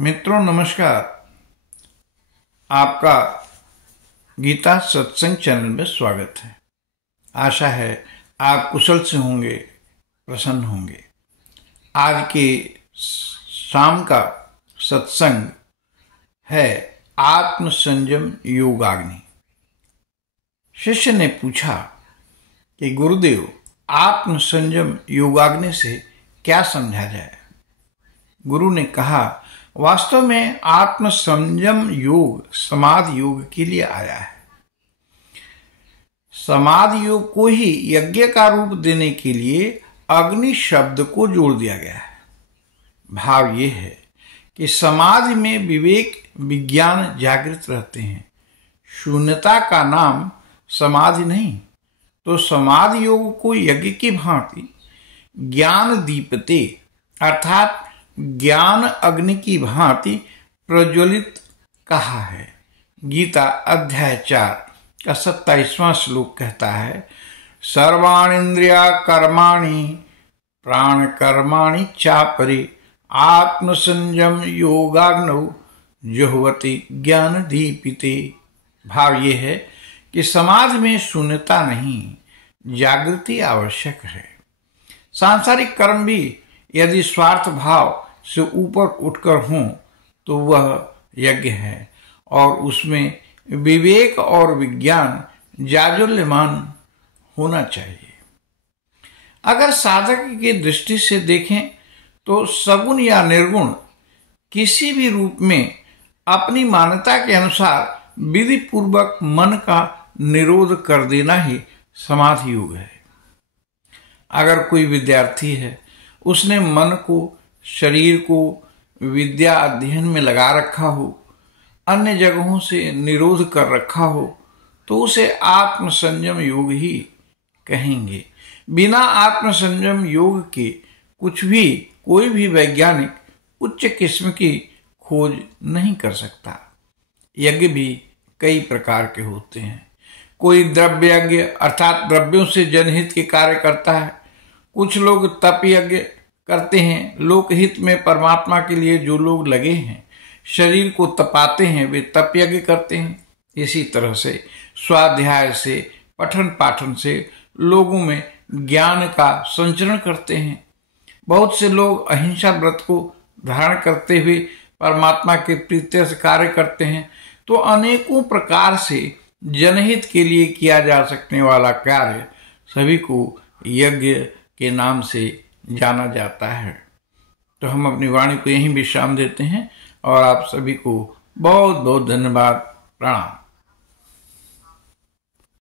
मित्रों नमस्कार। आपका गीता सत्संग चैनल में स्वागत है। आशा है आप कुशल से होंगे, प्रसन्न होंगे। आज के शाम का सत्संग है आत्म संयम योगाग्नि। शिष्य ने पूछा कि गुरुदेव, आत्म संयम योगाग्नि से क्या समझा जाए। गुरु ने कहा, वास्तव में आत्म संयम योग समाधि योग के लिए आया है। समाधि योग को ही यज्ञ का रूप देने के लिए अग्नि शब्द को जोड़ दिया गया है। भाव ये है कि समाधि में विवेक विज्ञान जागृत रहते हैं। शून्यता का नाम समाधि नहीं, तो समाधि योग को यज्ञ की भांति ज्ञान दीपते अर्थात ज्ञान अग्नि की भांति प्रज्वलित कहा है। गीता अध्याय 4 का 27वां श्लोक कहता है, सर्वाणीन्द्रिया कर्माणि प्राण कर्माणि चापरे आत्म संयम योगाग्नौ जुह्वति ज्ञान दीपिते। भाव ये है कि समाधि में शून्यता नहीं, जागृति आवश्यक है। सांसारिक कर्म भी यदि स्वार्थ भाव से ऊपर उठकर हों तो वह यज्ञ है और उसमें विवेक और विज्ञान जाज्वल्यमान होना चाहिए। अगर साधक की दृष्टि से देखें तो सगुण या निर्गुण किसी भी रूप में अपनी मान्यता के अनुसार विधि पूर्वक मन का निरोध कर देना ही समाधि योग है। अगर कोई विद्यार्थी है, उसने मन को, शरीर को विद्या अध्ययन में लगा रखा हो, अन्य जगहों से निरोध कर रखा हो, तो उसे आत्म संयम योग ही कहेंगे। बिना आत्म संयम योग के कोई भी वैज्ञानिक उच्च किस्म की खोज नहीं कर सकता। यज्ञ भी कई प्रकार के होते हैं। कोई द्रव्य यज्ञ अर्थात द्रव्यों से जनहित के कार्य करता है। कुछ लोग तप यज्ञ करते हैं। लोकहित में परमात्मा के लिए जो लोग लगे हैं, शरीर को तपाते हैं, वे तप यज्ञ करते हैं। इसी तरह से स्वाध्याय से, पठन पाठन से लोगों में ज्ञान का संचरण करते हैं। बहुत से लोग अहिंसा व्रत को धारण करते हुए परमात्मा के प्रीत्यर्थ कार्य करते हैं। तो अनेकों प्रकार से जनहित के लिए किया जा सकने वाला कार्य सभी को यज्ञ के नाम से जाना जाता है। तो हम अपनी वाणी को यहीं विश्राम देते हैं और आप सभी को बहुत बहुत धन्यवाद, प्रणाम।